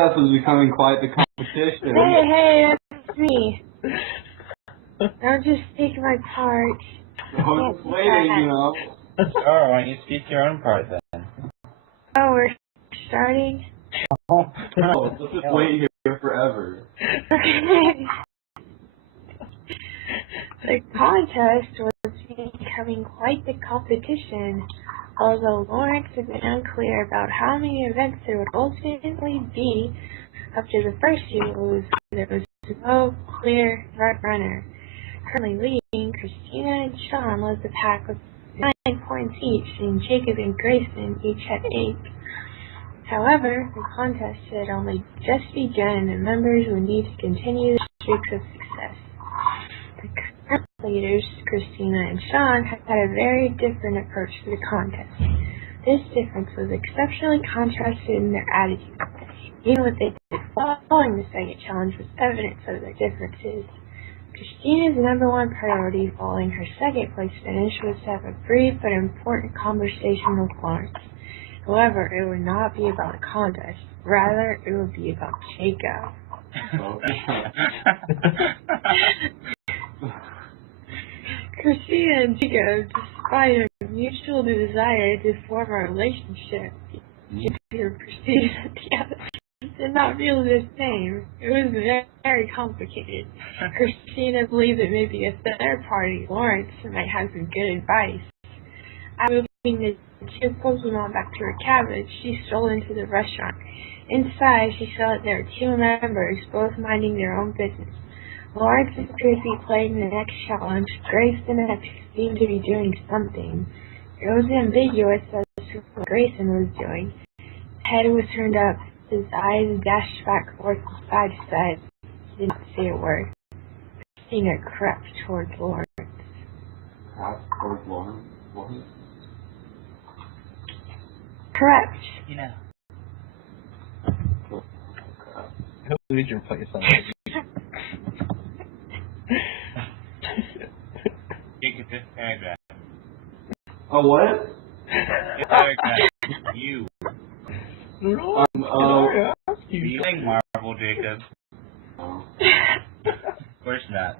is becoming quite the competition. Hey, that's me. Don't just take my part. Oh, just waiting, you know. Sure, why don't you speak your own part then? Oh, we're starting? No, let's just wait here forever. The contest was becoming quite the competition. Although Lawrence had been unclear about how many events there would ultimately be after the first few moves, there was no clear front runner. Currently leading, Christina and Sean led the pack with 9 points each, and Jacob and Grayson each had 8. However, the contest had only just begun, and members would need to continue the streaks of success. The current leaders, Christina and Sean, had a very different approach to the contest. This difference was exceptionally contrasted in their attitude. Even what they did following the second challenge was evidence of their differences. Christina's #1 priority following her second place finish was to have a brief but important conversation with Lawrence. However, it would not be about the contest. Rather, it would be about Jacob. Christina and Jacob, despite a mutual desire to form a relationship, Jacob perceived that the other did not feel the same. It was very complicated. Christina believed that maybe a third party, Lawrence, might have some good advice. After moving the 2 Pokemon back to her cabin, she strolled into the restaurant. Inside, she saw that there were 2 members, both minding their own business. Lawrence appeared to be playing the next challenge. Grayson seemed to be doing something. It was ambiguous as to what Grayson was doing. His head was turned up. His eyes dashed back and forth from side to side. He did not say a word. Christina crept towards Lawrence. Crept towards Lawrence? What? Correct. You know. Who did your place on this? Take this paragraph. A what? This paragraph. You. You Feeling Marvel, Jacob? Oh. Of course not.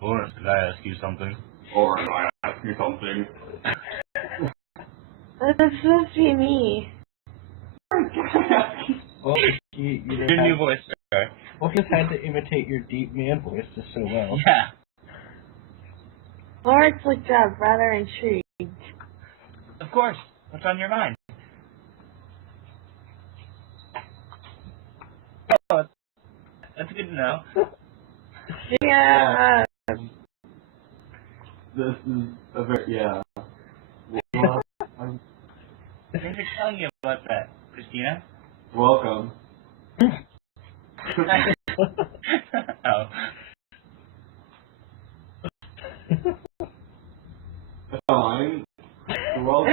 Lawrence, did I ask you something? Or do I ask you something? That's supposed to be me. Well, you Your new voice, sir. Well, he's had to imitate your deep man voice just so well. Yeah. Lawrence looked up, rather intrigued. Of course. What's on your mind? Oh, that's good to know. Yeah. This is a very, yeah. Well, Thanks for telling you about that, Christina. welcome. Oh. That's fine. You're welcome.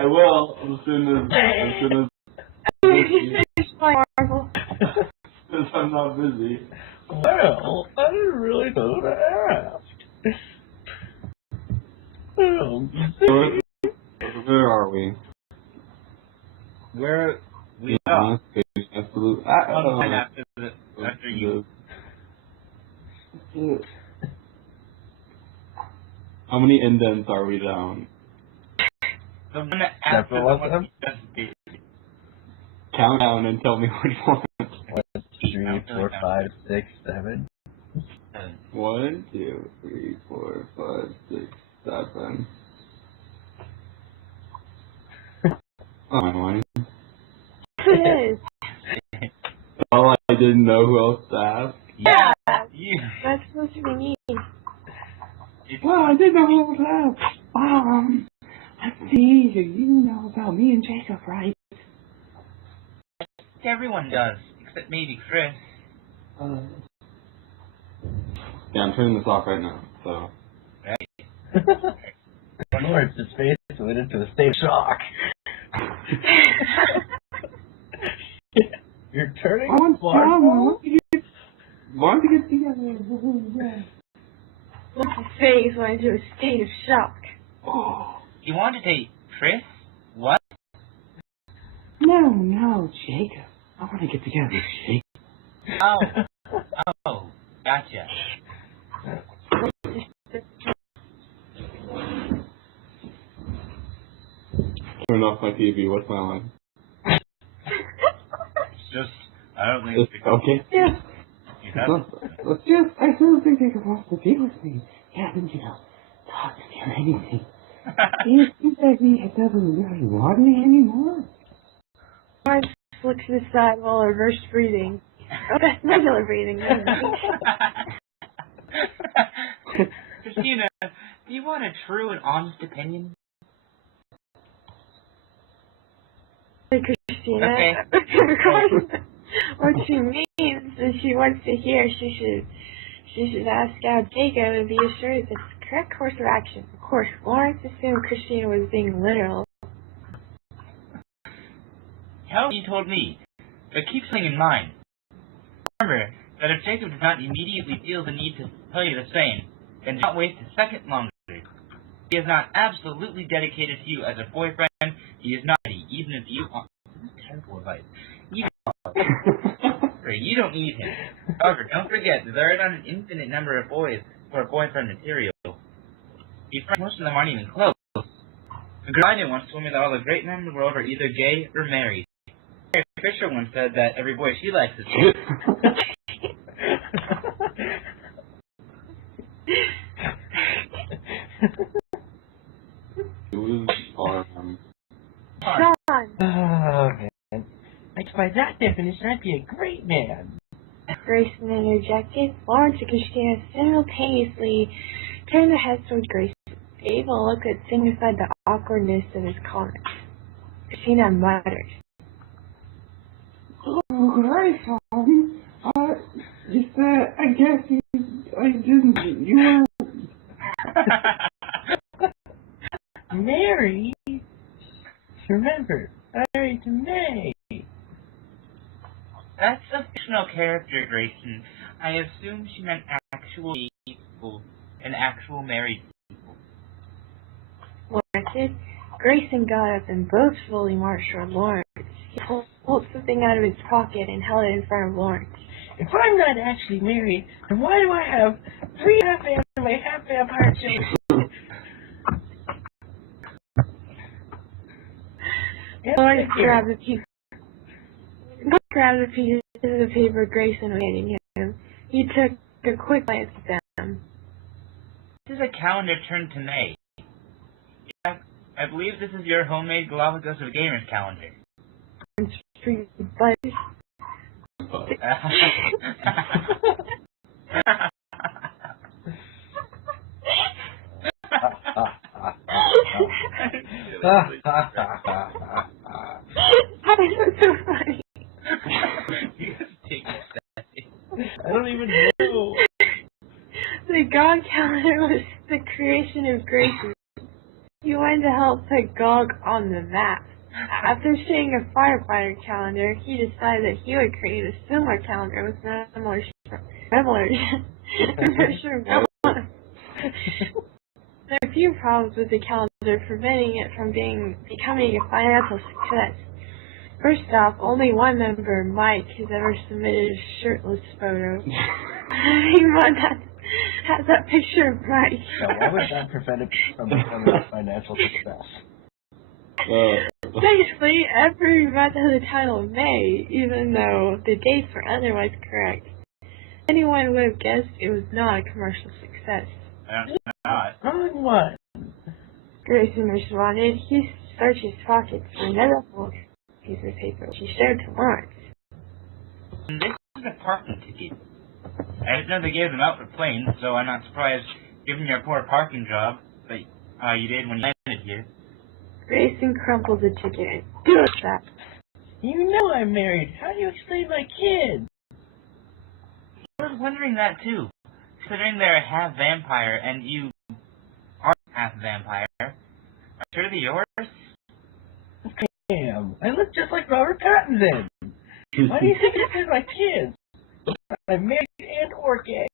I will as soon as since I'm not busy. Well, I didn't really know to ask. Well, Where are we? Where we are. Absolute. After you. How many indents are we down? The one after the one you just did. Count down and tell me which one. 1, 2, 3, 4, 5, 6, 7. 1, 2, 3, 4, 5, 6, 7. Oh, my mind. It is. Oh, I didn't know who else to ask. Yeah. You. That's supposed to be me. Well, I didn't know who else to ask. Let's see, you know about me and Jacob, right? Everyone does, except maybe Chris. Yeah, I'm turning this off right now, so. Right. Lawrence's face went into a state of shock. You're turning I want to get together. Lawrence's face went into a state of shock. Oh, You want to date Chris? What? no, Jacob. I want to get together with Jacob. Oh, gotcha. Turn off my TV. What's my line? Just, I don't think it's Okay. Yeah. Let's just, I still think Jacob wants to be with me. He hasn't, talked to me or anything. It seems like he doesn't really want me anymore. Lawrence looks to the side while reverse breathing. Oh, that's regular breathing. Christina, do you want a true and honest opinion? Christina, Okay. what she means is she wants to hear she should ask out Jacob and be assured that it's the correct course of action. Of course, Lawrence assumed Christina was being literal. Hell, you told me. But keep something in mind. Remember that if Jacob does not immediately feel the need to tell you the same, then do not waste a second longer. He is not absolutely dedicated to you as a boyfriend. He is not ready, even if you are. Terrible advice. You don't need him. However, don't forget that there are not an infinite number of boys who are boyfriend material. Most of them aren't even close. A girl I knew once told me that all the great men in the world are either gay or married. Mary Fisher once said that every boy she likes is gay. It was Sean. Oh, man. Like, by that definition, I'd be a great man. Grayson interjected. Lawrence and Christina simultaneously turned their heads toward Grayson. Abel looked that signified the awkwardness of his comment. Christina muttered. Oh, Grayson. Just I guess you were... Mary? Remember, married to May. That's a fictional character, Grayson. I assume she meant actual people and actual married people. Lawrence. Grayson got up and boastfully marched toward Lawrence. He pulled something out of his pocket and held it in front of Lawrence. If I'm not actually married, then why do I have 3 half-anime, half-vampire children? Lawrence grabbed a piece of paper Grayson was handing him. He took a quick glance at them. This is a calendar turned to May. Yeah, I believe this is your homemade Galapagos of Gamers calendar. But that's so funny. I don't even know. The GoG calendar was the creation of Grayson. He wanted to help put GoG on the map. After seeing a firefighter calendar, he decided that he would create a similar calendar with revelers. There are a few problems with the calendar preventing it from becoming a financial success. First off, only one member, Mike, has ever submitted a shirtless photo. Anyone that has that picture of Mike. So why would that prevent it from becoming a financial success? Basically, every month has the title of May, even though the dates were otherwise correct. Anyone would have guessed it was not a commercial success. Wrong one. Grayson responded. He searched his pockets for another piece of paper, which he showed to Lawrence. This is a parking ticket. I didn't know they gave them out for planes, so I'm not surprised, given your poor parking job, that you did when you landed here. Grayson crumpled the ticket and threw it back. You know I'm married. How do you explain my kids? I was wondering that too, considering they're a half vampire and you aren't half vampire. Are sure they're yours? Damn, I look just like Robert Pattinson. Why do you think I said my kids? I'm married and or gay.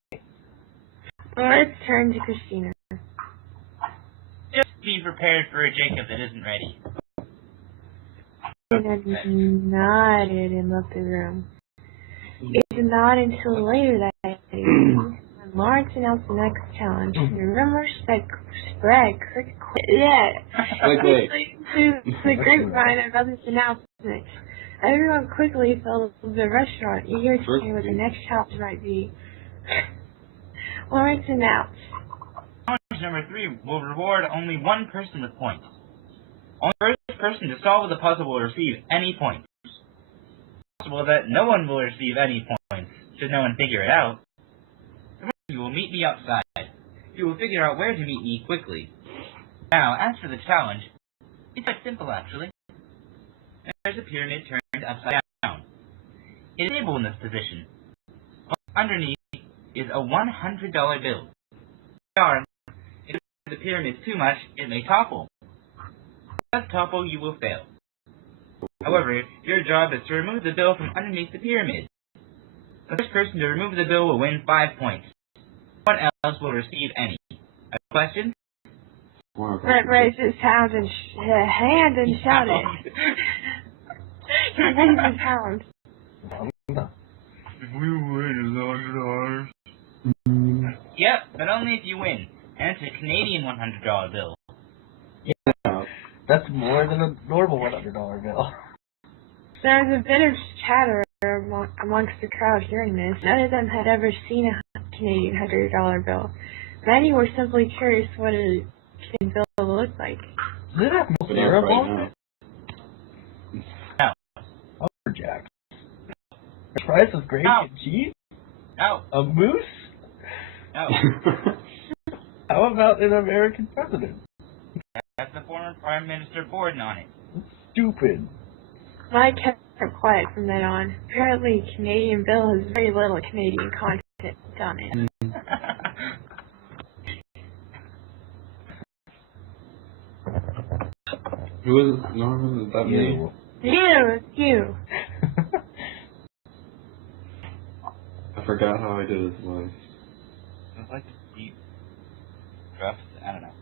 Let's turn to Christina. Just be prepared for a Jacob that isn't ready. Christina nodded and left the room. It was not until later that evening when Lawrence announced the next challenge. The rumors spread quickly through the grapevine about this announcement. Everyone quickly filled the restaurant, eager to hear what the next challenge might be. Lawrence announced. Challenge number 3 will reward only one person with points. Only the first person to solve the puzzle will receive any points. It's possible that no one will receive any points, should no one figure it out. You will meet me outside. You will figure out where to meet me quickly. Now, as for the challenge, it's quite simple actually. There's a pyramid turned upside down. It is stable in this position. Underneath is a $100 bill. If the pyramid is too much, it may topple. If it does topple, you will fail. However, your job is to remove the bill from underneath the pyramid. The first person to remove the bill will win 5 points. No one else will receive any. A question? Brett raised his hand and shouted. He raised his hand. If we win $100. Yep, but only if you win. And it's a Canadian $100 bill. Yeah, that's more than a normal $100 bill. There was a bit of chatter amongst the crowd hearing this. None of them had ever seen a Canadian $100 bill. Many were simply curious what a Canadian bill looked like. Does it have no syrup on it? No. Lumberjack. Fries with gravy and cheese? No. A moose? No. How about an American president? That's the former Prime Minister Borden on it. Stupid. Mike kept quiet from then on. Apparently, Canadian bill has very little Canadian content on it. Who is it? Norman? Is that me? You! You! I forgot how I did his voice. It's like deep, rough, I don't know.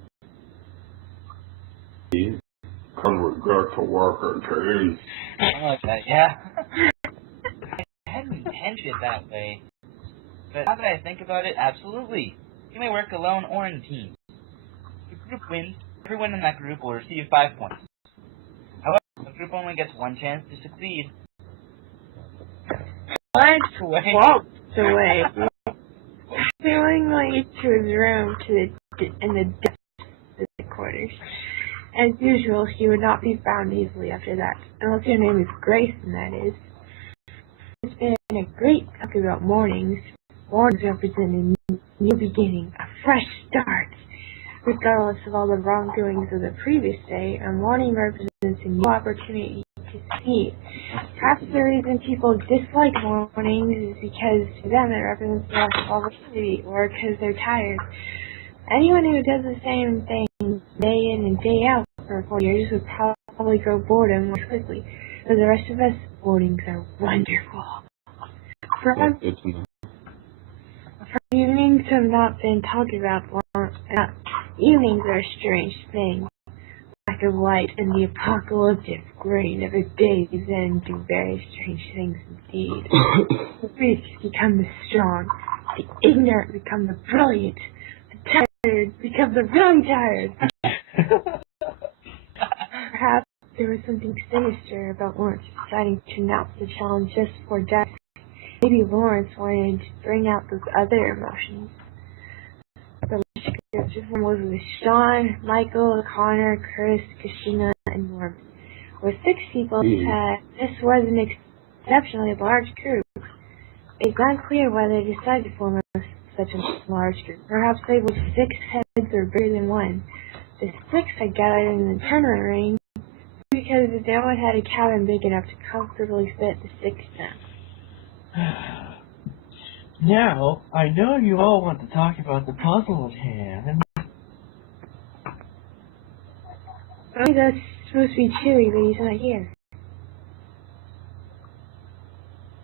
Come with got to work and change. Something like that, yeah. I hadn't intended it that way. But now that I think about it, absolutely. You may work alone or in teams. If the group wins, everyone in that group will receive 5 points. However, the group only gets one chance to succeed. Lawrence walked away, willingly to his room in the depths of the quarters. As usual, he would not be found easily after that, unless your name is Grayson, that is. It's been a great talk about mornings. Mornings represent a new beginning, a fresh start. Regardless of all the wrongdoings of the previous day, a morning represents a new opportunity to succeed. Perhaps the reason people dislike mornings is because to them it represents a loss of opportunity, or because they're tired. Anyone who does the same thing day in and day out for 4 years would probably grow boredom more quickly. For the rest of us, mornings are wonderful. Evenings have not been talked about long. Evenings are a strange thing. Lack of light and the apocalyptic grain of a day's end do very strange things indeed. The weak become the strong, the ignorant become the brilliant, the tired become the really tired. Perhaps there was something sinister about Lawrence deciding to announce the challenge just before dusk. Maybe Lawrence wanted to bring out those other emotions. The list was with Sean, Michael, Connor, Chris, Christina, and Norman. With 6 people, this was an exceptionally large group. It's unclear why they decided to form such a large group. Perhaps they were 6 heads or bigger than one. The 6 had gathered in the tournament ring because no one had a cabin big enough to comfortably fit the 6 of them. Now, I know you all want to talk about the puzzle at hand. Maybe that's supposed to be Chewy, but he's not here.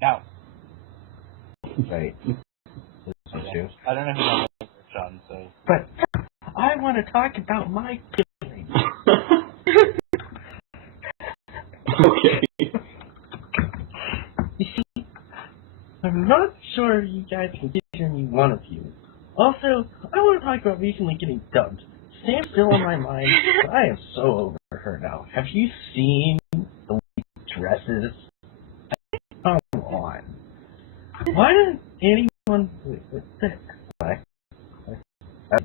No. Right. I don't know who that was, Sean. to talk about my feelings. Okay. You see, I'm not sure you guys can hear me, one of you. Also, I want to talk about recently getting dumped. Sam's still on my mind, but I am so over her now. Have you seen the dresses? Come on. Why doesn't anyone...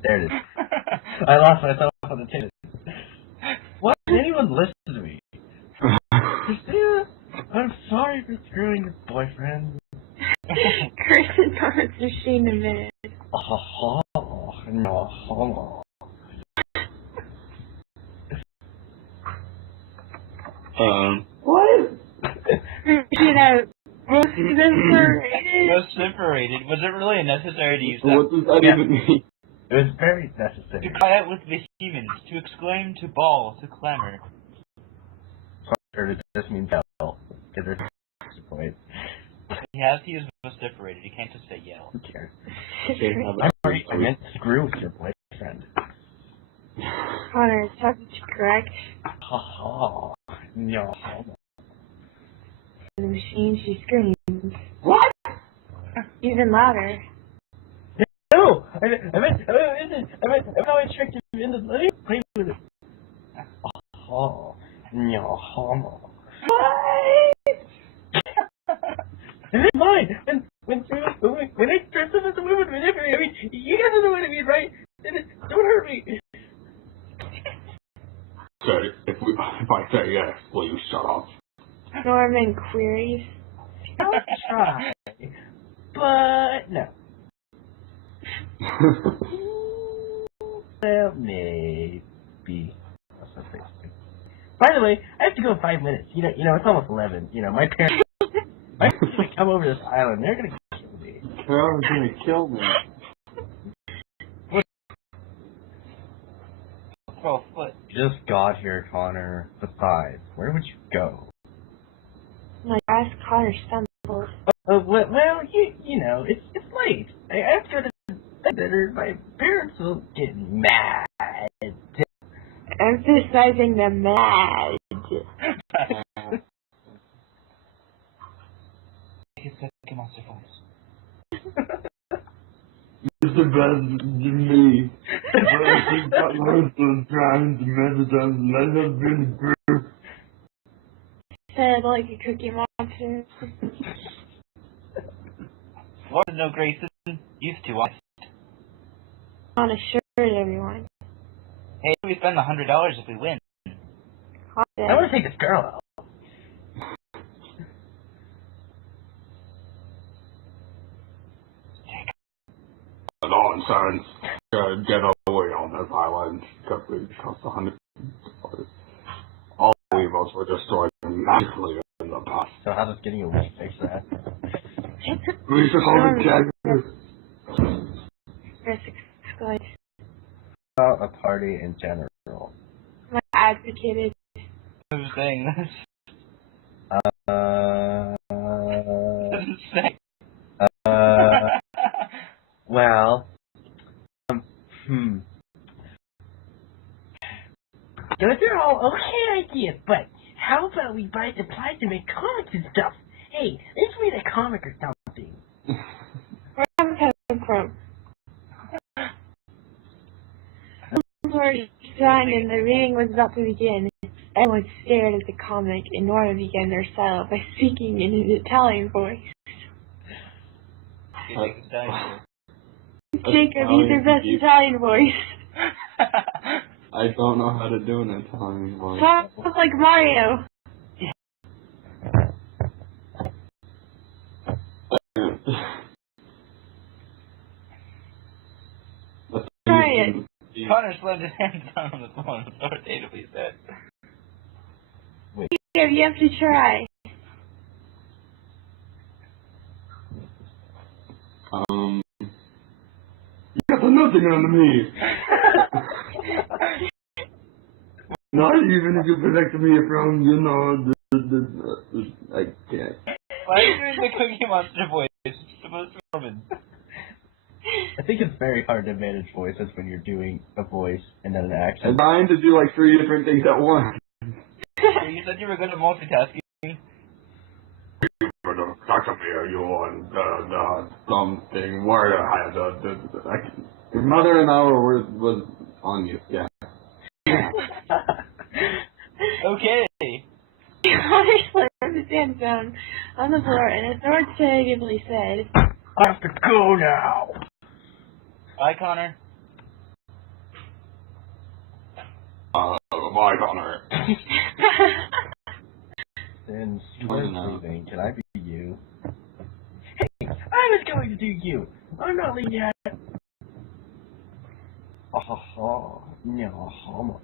there it is. I lost myself on the tangent. Why doesn't anyone listen to me? Christina, I'm sorry for screwing your boyfriend. Grayson comments machine a minute. Oh, no. What? You know, vociferated. Vociferated. Was it really necessary to use that? What does that even mean? It was very necessary. To cry out with vehemence, to exclaim, to bawl, to clamor. Or it just means yell. Because there's a point. He has to use vociferated. He can't just say yell. Who cares? Okay, I meant screw with your boyfriend. Connor, is subject correct? Ha no. In the machine, she screams. What? Even louder. No! I meant how I tricked him into letting me play with it. Oh, no. And it's mine! When I dress up as a woman, I mean, you guys know what I mean, right? Don't hurt me! Say, if I say yes, will you shut up? Norman queries. I'll try. But, no. Well, maybe. By the way, I have to go in 5 minutes. You know, it's almost 11. You know, my parents come over this island. They're gonna kill me. Carol's gonna kill me. 12 foot. Just got here, Connor. Besides, where would you go? My ass Connor stumbles. Well, you know, it's late. I have to go to bed or my parents will get mad. Emphasizing the mad. His second monster voice. It's the best to me. But I think that most of the times the message has been through. Said like a cookie monster. Lord no Grayson. Used to watch. On a shirt, everyone. Hey, we spend $100 if we win. I want to take this girl out. Nonsense. Get away on this island. It costs $100. All three of us were destroyed nicely in the past. So how does getting away fix that? We should call the jackers. Chris exclaimed. About a party in general. My advocated. Who's saying this? Doesn't say. Well, those are all okay ideas, but how about we buy supplies to make comics and stuff? Hey, let's read a comic or something. Where am I coming from? Were done and the reading was about to begin. Everyone stared at the comic and Nora began their style by speaking in an Italian voice. Jacob, use your best Italian voice. I don't know how to do an Italian voice. Talk like Mario. Try it. Connor slammed his hands down on the phone and authoritatively said, Jacob, you have to try. You got nothing on me. Not even if you protect me from, you know, I can't. why are you doing the Cookie Monster voice? It's supposed to be Norman. think it's very hard to manage voices when you're doing a voice and then an accent. I'm trying to do like 3 different things at once. You said you were good at multitasking. Talk to me, you on something where I had your mother and I was on you, yeah. Okay. Connor slammed his hand down on the floor and authoritatively said, I have to go now. Bye, Connor. Bye, Connor. Since you are leaving, can I be you? Hey, I was going to do you. I'm not leaving yet. No.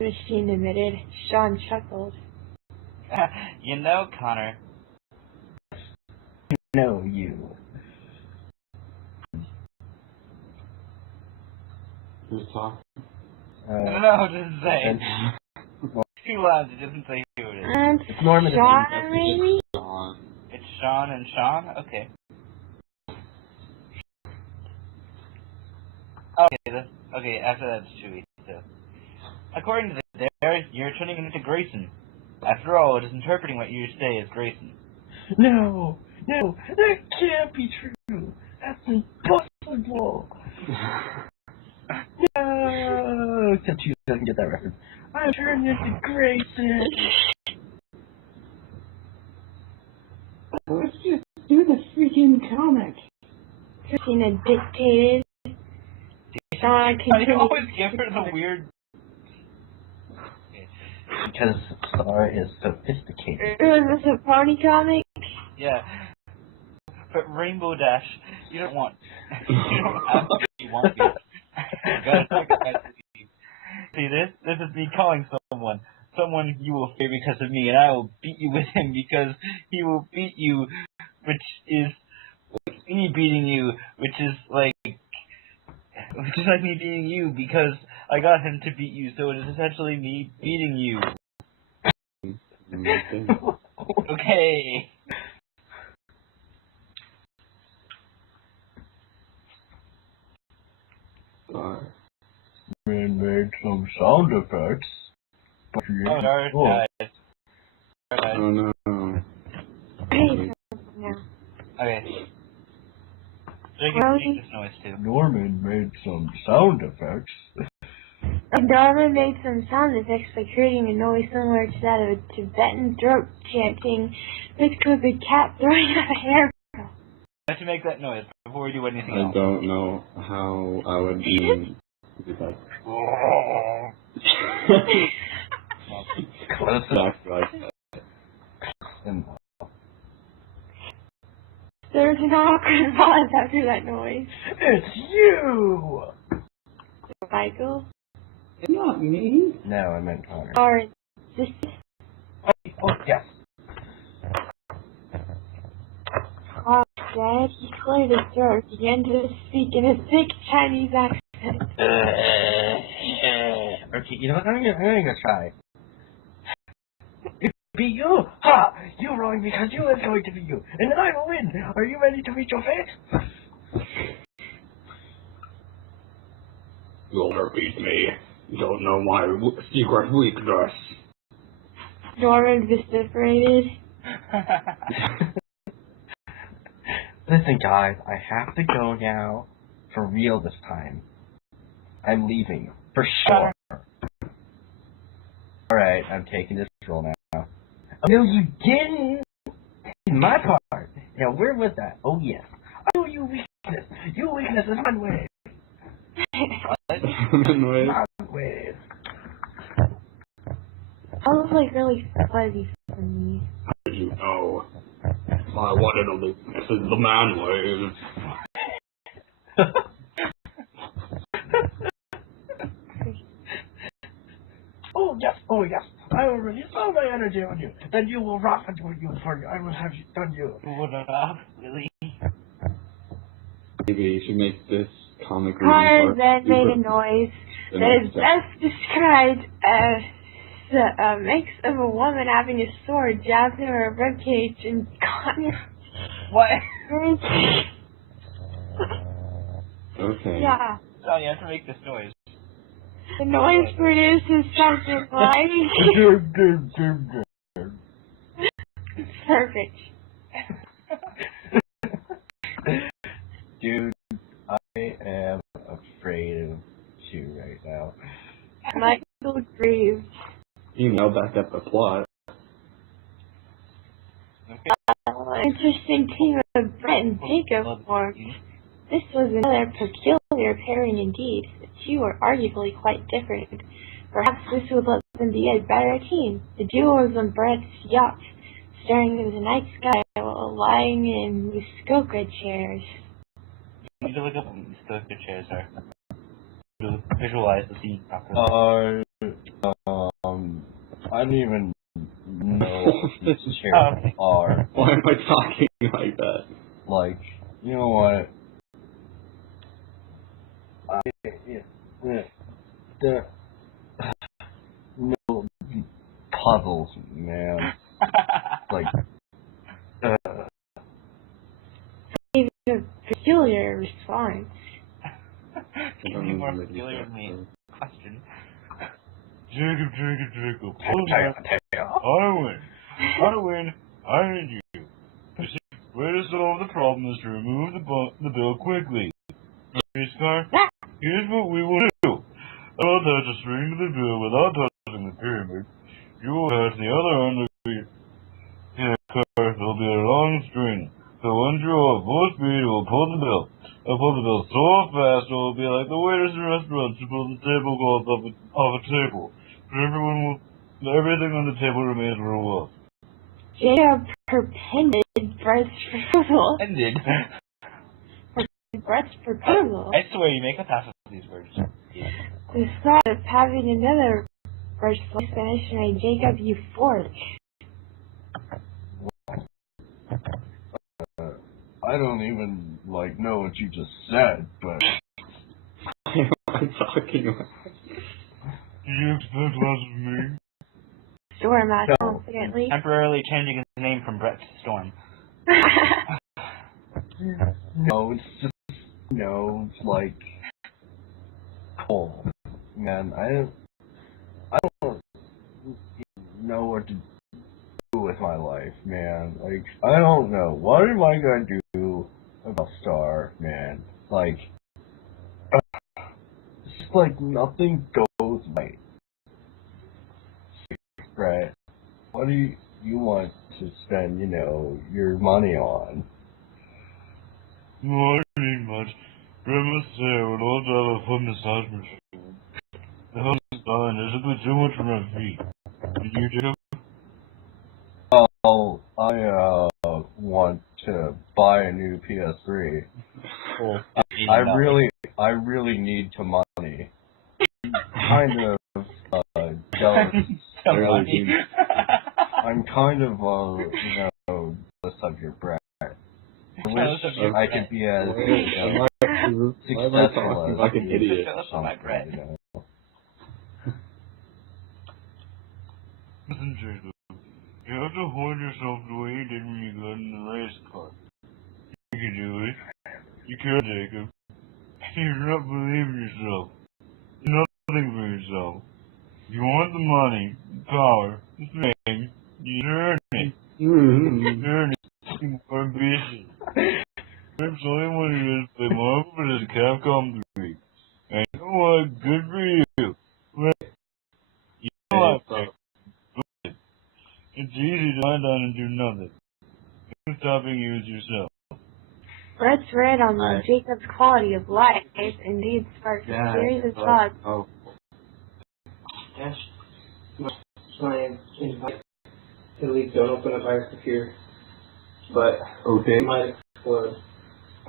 the machine admitted. Sean chuckled. You know, Connor. No, you. Who's talking? No, just say. Too loud, it doesn't say who it is. It's Norman. Sean, maybe? It's Sean and Sean? Okay. Okay, after that's Chewy. So. According to there, you're turning into Grayson. After all, it is interpreting what you say as Grayson. No, that can't be true. That's impossible. No, except you doesn't get that reference. I'm turning into Grayson. Let's just do the freaking comic. Christina dictated. Sean I continued. always give her the weird... Because Star is sophisticated. Was this a party comic? Yeah. But Rainbow Dash, you don't want... you don't have to. You want to. See, this is me calling someone. Someone you will fear because of me, and I will beat you with him because he will beat you, which is like me beating you, which is like me beating you because I got him to beat you, so it is essentially me beating you. Okay. And made some sound effects. But Oh, Darth died. Oh no. Hey, Okay. So you can make this noise too. Norman made some sound effects. Darwin made some sound effects by creating a noise similar to that of a Tibetan throat chanting, mixed with a cat throwing up a hair. I have to make that noise before we do anything I else. don't know how I would even do that. Exactly like that. There was an awkward pause after that noise. It's you! Michael? Not me. No, I meant Connor. Or this Oh, yes. Paul said he cleared his throat, began to speak in a thick Chinese accent. Okay, you know what? I'm gonna go try. It be you! Ha! You wrong because you was going to be you, and then I will win. Are you ready to meet your fate? You'll never beat me. You don't know my secret weakness. Norman vociferated. Listen, guys, I have to go now. For real this time. I'm leaving. For sure. Alright, I'm taking this role now. Oh, no, you didn't! My part! Now, where was that? Oh, yes. I know your weakness. Your weakness is my way. My way. That was like really fuzzy for me. How did you know? My one and only weakness is the man wave. Oh yes, I will release all my energy on you. Then you will rock and do you for you. I will have you done you. Really? Maybe you should make this comic Connor then made a noise that is best described as a mix of a woman having a sword jabbed in her ribcage and Connor. What? Okay. Yeah. So you have to make this noise. The noise produces something like... Perfect. Dude, I am afraid of you right now. Michael Graves. You know, back up the plot. Interesting team of Brett and Jacob formed. This was another peculiar pairing indeed. The two were arguably quite different. Perhaps this would let them be a better team. The duo was on Brett's yacht, staring into the night sky while lying in Muskoka chairs. You need to look up what Muskoka chairs are. To visualize the scene properly. I don't even know what these chairs are. Why am I talking like that? Like, you know what? No puzzles, man. Like, A peculiar response. Can you be more familiar with me? Question. Jacob. I win. I need you. The way to solve the problem is to remove the bill quickly. Car, here's what we will do. I'll attach a string to the bill without touching the pyramid. You will attach the other end of the car. There'll be a long string. So once you're off full speed, we'll pull the bill. I'll pull the bill so fast it will be like the waiters in restaurants who pull the tablecloth off a table. But everything on the table remains where it was. Jacob perpended Brett's proposal. Ended. Brett's proposal. I swear you make a pass with these words. The thought of having another first place finish made Jacob euphoric. I don't even, know what you just said, but... What am I talking about? Do you expect less of me? Storm asked confidently. Temporarily changing his name from Brett to Storm. No, it's just, it's like... Cool. Man, I don't know what to do with my life, man. Like, I don't know. What am I gonna do about Star, man? Like, it's just like nothing goes right. Right? What do you want to spend, your money on? No, I don't need much. Brett must say I would love to have a foot massage machine. The house is fine. There's simply too much for my feet. Did you do? Oh, I want to buy a new PS3. Cool. I really need to money. Kind of jealous. I'm kind of jealous of your Brett. I wish I could be as successful as like an idiot. Listen, Jacob. You have to hold yourself the way you did when you got in the race car. You can do it. You can, Jacob. You do not believe in yourself. You're nothing for yourself. You want the money, the power, the fame. You earn it. You earn it. You more ambitious. Perhaps only one who has played Marvel for this Capcom 3. And you know what? Good for you. You know what? It's easy to lie down and do nothing. The only stopping you is yourself. Brett's read on Jacob's quality of life indeed sparked a series of thoughts. Oh. Ash, my invite to leave. Don't open up our computer. But it might explode.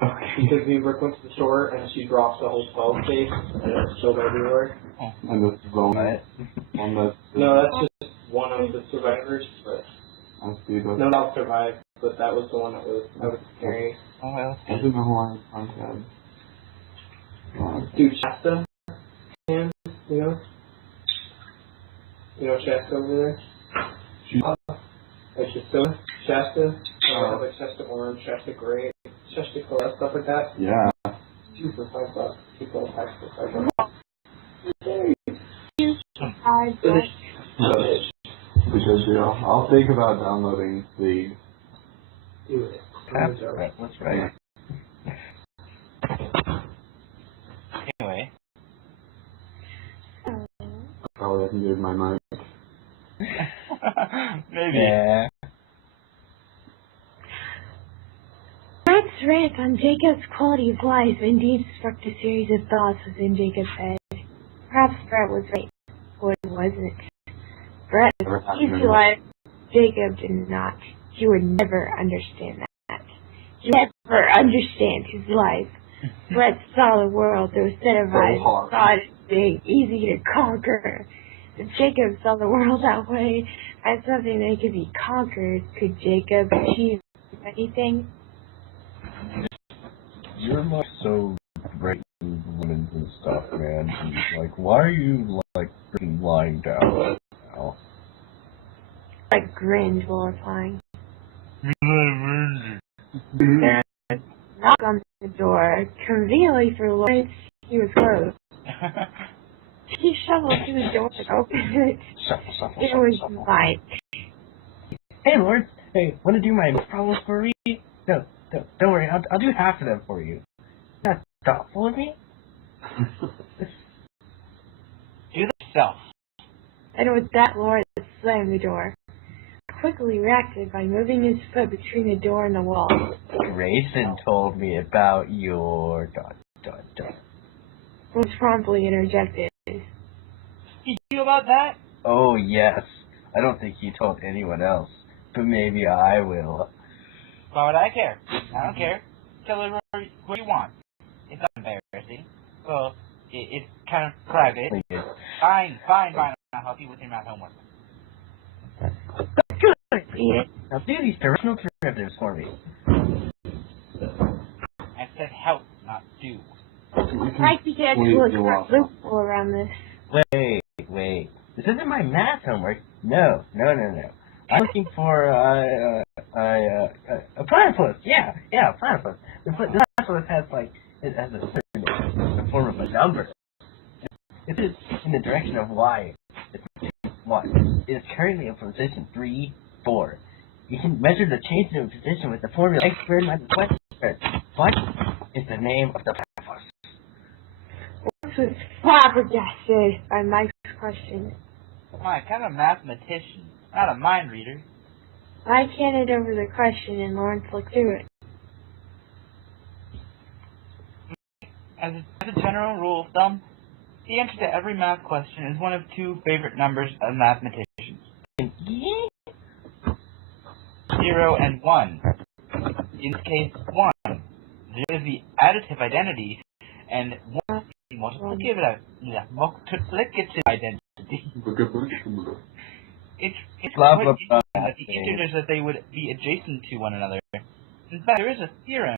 Okay. Because we went to the store and she dropped the whole 12 case and it spilled everywhere. And this is one that's... No, that's just one of the survivors, but... No one else survived, but that was the one that was scary. Oh, well. I don't know why I'm sad. Dude, Shasta, man, you know Shasta over there? Like Shasta, like Shasta Orange, Shasta Gray, Shasta Color, stuff like that. Yeah. 2 for $5. 2 packs for $5. Because I'll think about downloading the. Do it. That's right. Anyway. Probably have to give my mic. Maybe. Yeah. Brett's rant on Jacob's quality of life indeed sparked a series of thoughts within Jacob's head. Perhaps Brett was right, or wasn't. Brett was easy life. Jacob did not. He would never understand that. He would never understand his life. Brett saw the world through a set of eyes and saw it as being easy to conquer. If Jacob saw the world that way, as something that could be conquered, could Jacob achieve anything? You're like so great with women and stuff, man. And, like, why are you like freaking lying down now? I grinned while replying. Knock on the door. Conveniently for Lawrence, he was closed. He shuffled to the door and opened it. It was Mike. Hey, Lawrence. Hey, want to do my problems for me? No, don't worry. I'll do half of them for you. That's thoughtful of me. Do that yourself. And with that, Lawrence slammed the door. Quickly reacted by moving his foot between the door and the wall. Grayson told me about your ... Was promptly interjected. Did you know about that? Oh, yes. I don't think he told anyone else, but maybe I will. Why would I care? I don't care. Tell her what you want. It's not embarrassing. Well, it's kind of private. Fine. I'll help you with your math homework. Now do these directional derivatives for me. I said help, not do. Mike began to look for a loophole around this. Wait. This isn't my math homework. No. I'm looking for a platypus. Yeah, platypus. The platypus has it has a form of a number. It is in the direction of y. It is currently in position 3, 4. You can measure the change in position with the formula x squared minus y squared. What is the name of the platypus? This was flabbergasted by Mike's question. Mike, I'm a mathematician, not a mind reader. Mike handed over the question and Lawrence looked through it. As a general rule of thumb, the answer to every math question is one of 2 favorite numbers of mathematicians. 0 and 1. In this case, 1. 0 is the additive identity, and 1 is the multiplicative identity. It's quite interesting that the integers that they would be adjacent to one another. In fact, there is a theorem.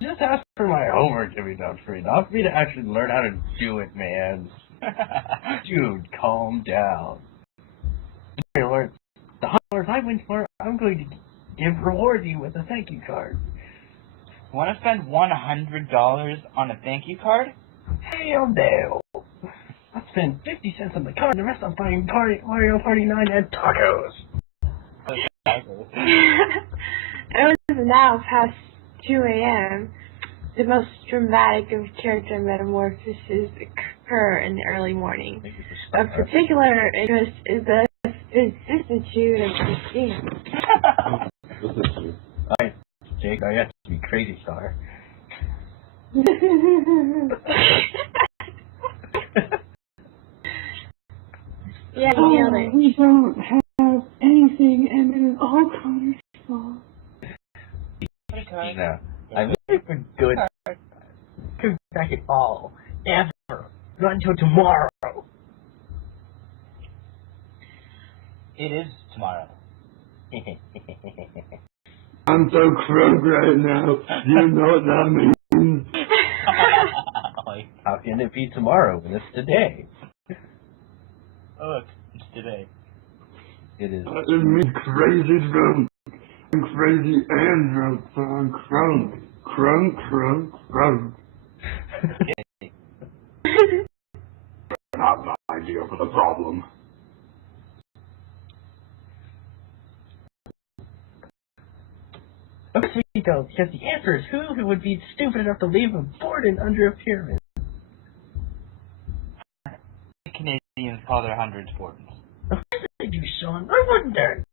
Just ask for my homework to be done for you, not for me to actually learn how to do it, man. Dude, calm down. Hey, Lawrence, the $100 I win for, I'm going to reward you with a thank you card. Want to spend $100 on a thank you card? Hell no. I'll spend 50 cents on the card, and the rest I'm buying Mario Party 9 and tacos. It was now past 2 a.m. The most dramatic of character metamorphoses occur in the early morning. Of particular interest is the vicissitude of Christina. Jake, I have to be Crazy Star. Yeah, you nailed it. We don't have anything, and it is all Connor's fault. No, I'm looking for good. Come back at all. Ever. Not until tomorrow. It is tomorrow. I'm so croaked right now. You know what that means. How can it be tomorrow when it's today? Oh, look, it's today. It is. It means crazy drunk. I'm crazy and drunk, so I'm crunk. Crunk. I have an idea for the problem. Oh, sweet though, because the answer is who would be stupid enough to leave a warden under a pyramid? Canadians call their hundreds wardens. Of course they do, Sean. I wasn't there.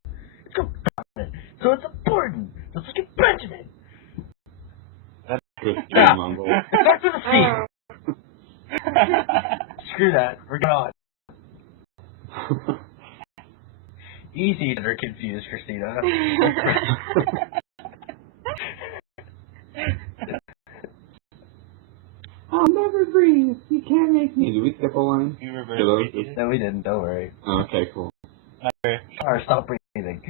It's called Benjamin, so it's a warden. Just like a Benjamin. That's That's for the scene. Screw that. We're going on. Easy to get confused, Christina. I'll never breathe. You can't make me. Did we skip a line? You reversed. No, we didn't. Don't worry. Oh, okay, cool. Or stop breathing.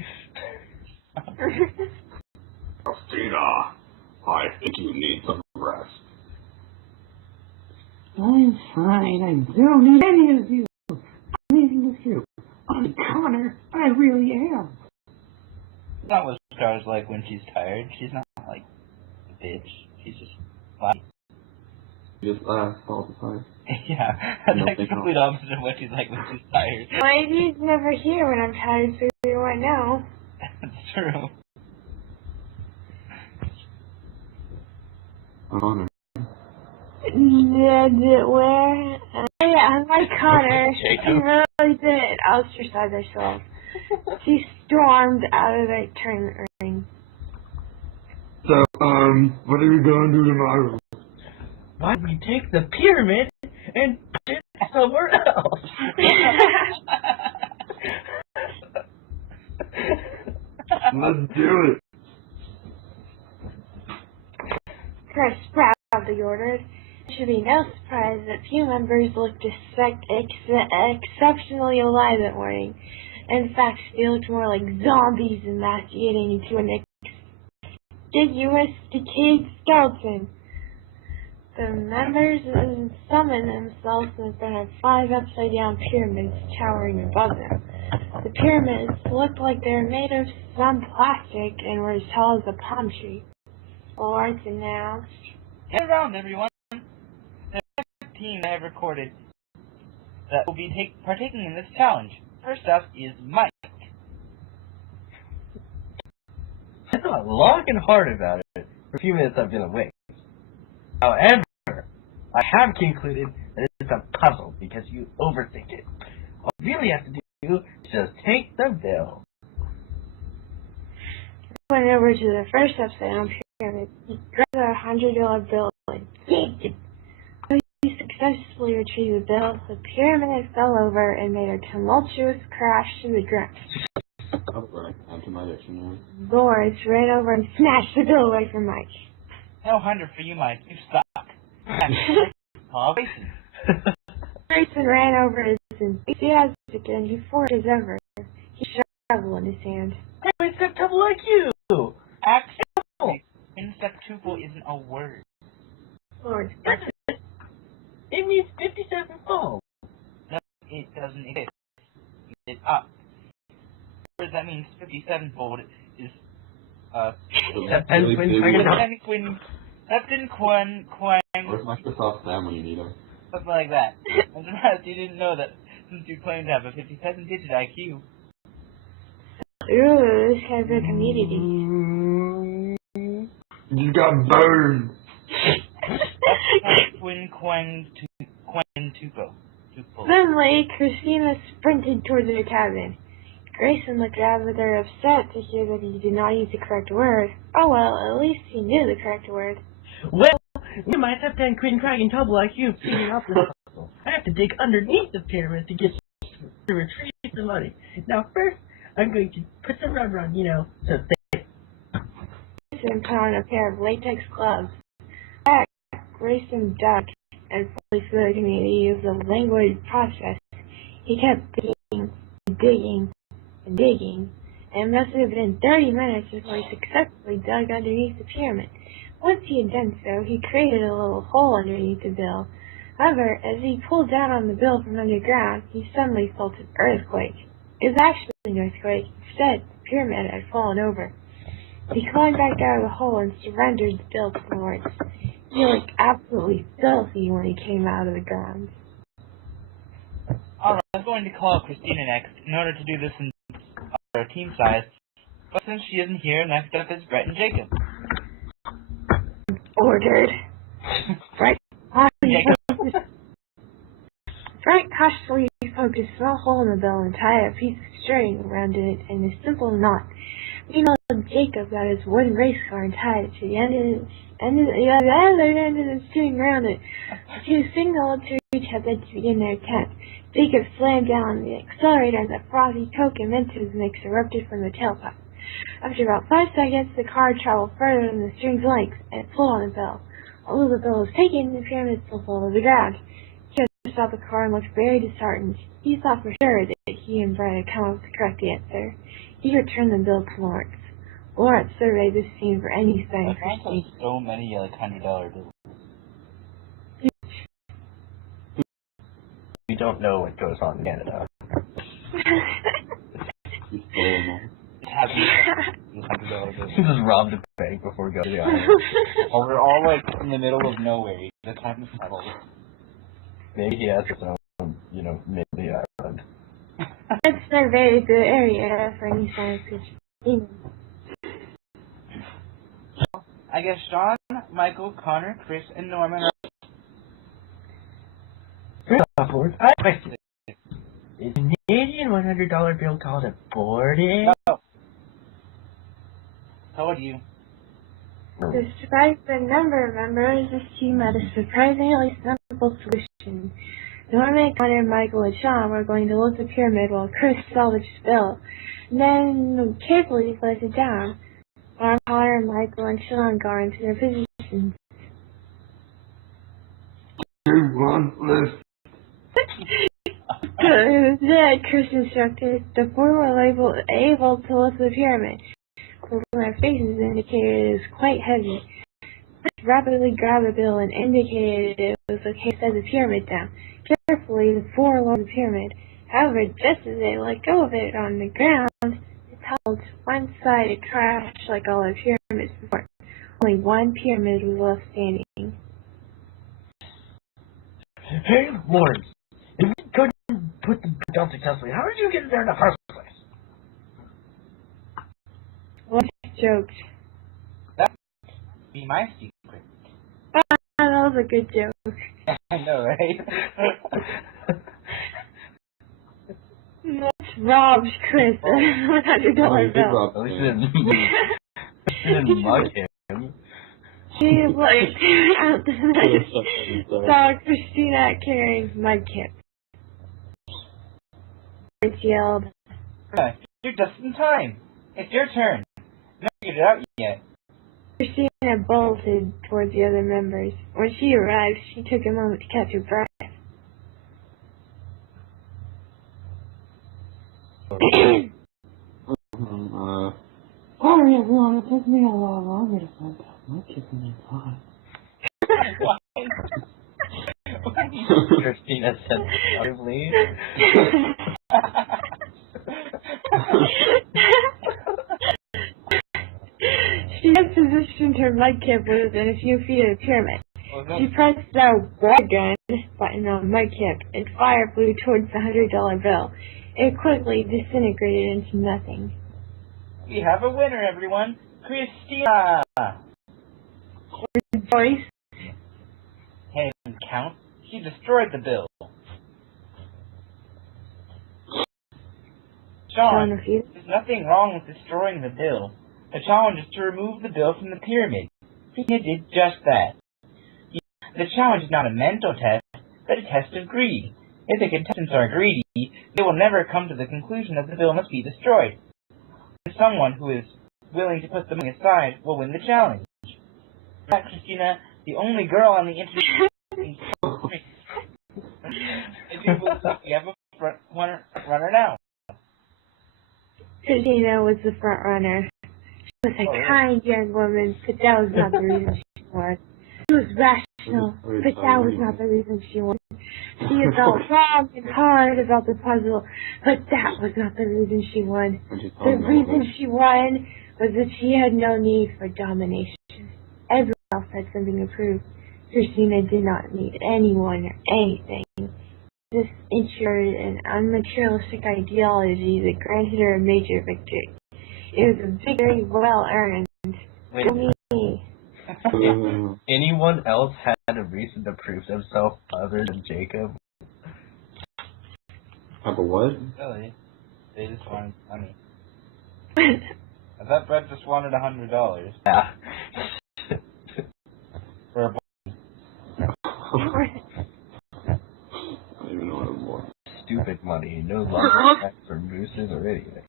Christina, I think you need some rest. I'm fine. I don't need any of you. I'm leaving this group. I'm Connor. I really am. That's not what Star's like when she's tired. She's not like a bitch. She's just like. Just laughs all the time. Yeah, that's like the complete opposite of what she's like when she's tired. My dude's never here when I'm tired, so you do I know. That's true. Connor. Where? Yeah, unlike Connor, she really did ostracize herself. She stormed out of the tournament ring. So, what are we going to do tomorrow? Why don't we take the pyramid and put it somewhere else? Let's do it. Chris proudly ordered. It should be no surprise that few members looked exceptionally alive that morning. In fact, they looked more like zombies emaciating into an exiguous, decayed skeleton. The members summoned themselves in front of 5 upside-down pyramids towering above them. The pyramids looked like they were made of some plastic and were as tall as a palm tree. Lawrence announced, Get around, everyone. The team I have recorded that will be partaking in this challenge. First up is Mike. I thought long and hard about it. For a few minutes I've been awake. However, I have concluded that it's a puzzle because you overthink it. All you really have to do is just take the bill. went over to the first upside-down pyramid. He grabbed a $100 bill and yanked it. When he successfully retrieved the bill, the pyramid fell over and made a tumultuous crash to the ground. Oh, right. Onto my dictionary. Lawrence ran over and snatched the bill away from Mike. No 100 for you, Mike. You suck. Call Grayson. Grayson ran over his enthusiastic and euphoric as ever. He shovel in his hand. Hey, it's got double IQ! Actually, insectuple isn't a word. Lawrence, It means 57-fold. No, it doesn't exist. It's up. Words that means 57-fold is, Where's Microsoft Sam when you need him? something like that. I'm surprised you didn't know that since you claim to have a 57-digit IQ. ooh, this has a community. You got burned. Suddenly, Christina sprinted towards her cabin. Grayson looked rather upset to hear that he did not use the correct word. Oh well, at least he knew the correct word. Well, me and my stepdad couldn't crack and double IQ figuring out this puzzle. I have to dig underneath the pyramid to get to retrieve the money. Now first, I'm going to put some rubber on, so they... Grayson put on a pair of latex gloves. Back, Grayson ducked and fully through the community used a languid process. He kept digging and digging and digging, and it must have been 30 minutes before he successfully dug underneath the pyramid. Once he had done so, he created a little hole underneath the bill. However, as he pulled down on the bill from underground, he suddenly felt an earthquake. It was actually an earthquake. Instead, the pyramid had fallen over. He climbed back out of the hole and surrendered the bill to Lawrence. He looked absolutely filthy when he came out of the ground. Alright, I'm going to call Christina next in order to do this in our team size. But since she isn't here, next up is Brett and Jacob. Ordered. Frank cautiously poked a small hole in the bell and tied a piece of string around it in a simple knot. Meanwhile, Jacob got his wooden race car and tied it to the end of the string around it. The two signaled to each other to begin their attempt. Jacob slammed down the accelerator and the frothy coke and Mentos mix erupted from the tailpipe. After about 5 seconds, the car traveled further than the string's length and it pulled on the bell. Although the bell was taken, the pyramid still fell to the ground. Jacob stopped the car and looked very disheartened. He thought for sure that he and Brett had come up with the correct answer. He returned the bill to Lawrence. Lawrence surveyed the scene for any sign of Christine. So many $100 bills. We don't know what goes on in Canada. You stole them all. It happened $100 bills. He just robbed a bank before going to the island. Oh, we're all like in the middle of nowhere. The time is settled. Maybe he has his own, maybe the island. Let's survey the area for any sign of Christine. I guess Sean, Michael, Connor, Chris, and Norman are... Is a Canadian $100 bill called a boarding? No. Told you. Despite the number of members, this team had a surprisingly simple solution. Norman, Connor, Michael, and Sean were going to lift the pyramid while Chris salvaged Bill, and then carefully place it down. While Connor, Michael, and Sean got into their positions. Then Chris instructed the four were able to lift the pyramid. But when their faces indicated it was quite heavy. Chris rapidly grabbed the bill and indicated it was okay to set the pyramid down. Carefully, the four lowered the pyramid. However, just as they let go of it on the ground, it toppled to one side and crashed like all the pyramids before. Only one pyramid was left standing. Hey, Lawrence, if we couldn't put the bill down successfully, how did you get there in the first place? Lawrence joked. That would be my secret. That was a good joke. I know, right? Let's rob Chris $100 bill. At least you didn't mug him. She looked out the night, saw Christina carrying mudkip. Lawrence yelled, You're just in time. It's your turn. Not figured it out yet. Christina bolted towards the other members. When she arrived, she took a moment to catch her breath. Sorry everyone, it took me a lot longer to find out my kids than I thought. Christina said proudly. She had positioned her mudkip within a few feet of the pyramid. She pressed the water gun button on mudkip, and fire flew towards the $100 bill. It quickly disintegrated into nothing. We have a winner, everyone. Christina! Voice. Hey, count. She destroyed the bill. Sean, there's nothing wrong with destroying the bill. The challenge is to remove the bill from the pyramid. Christina did just that. The challenge is not a mental test, but a test of greed. If the contestants are greedy, they will never come to the conclusion that the bill must be destroyed. And someone who is willing to put the money aside will win the challenge. In fact, Christina, the only girl on the internet. I do believe we have a front runner now. Christina was the front runner. She was a kind young woman, but that was not the reason she won. She was rational, but that was not the reason she won. She felt wrong and hard about the puzzle, but that was not the reason she won. The reason she won was that she had no need for domination. Everyone else had something to prove. Christina did not need anyone or anything. This ensured an unmaterialistic ideology that granted her a major victory. It was a victory well earned. Wait, Me. anyone else had a reason to prove themselves other than Jacob? Have a what? Really? They just wanted money. I thought Brett just wanted $100. Yeah. For a I don't even know what it was. Stupid money, no longer back for mooses or anything.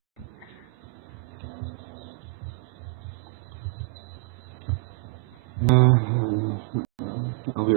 I'll be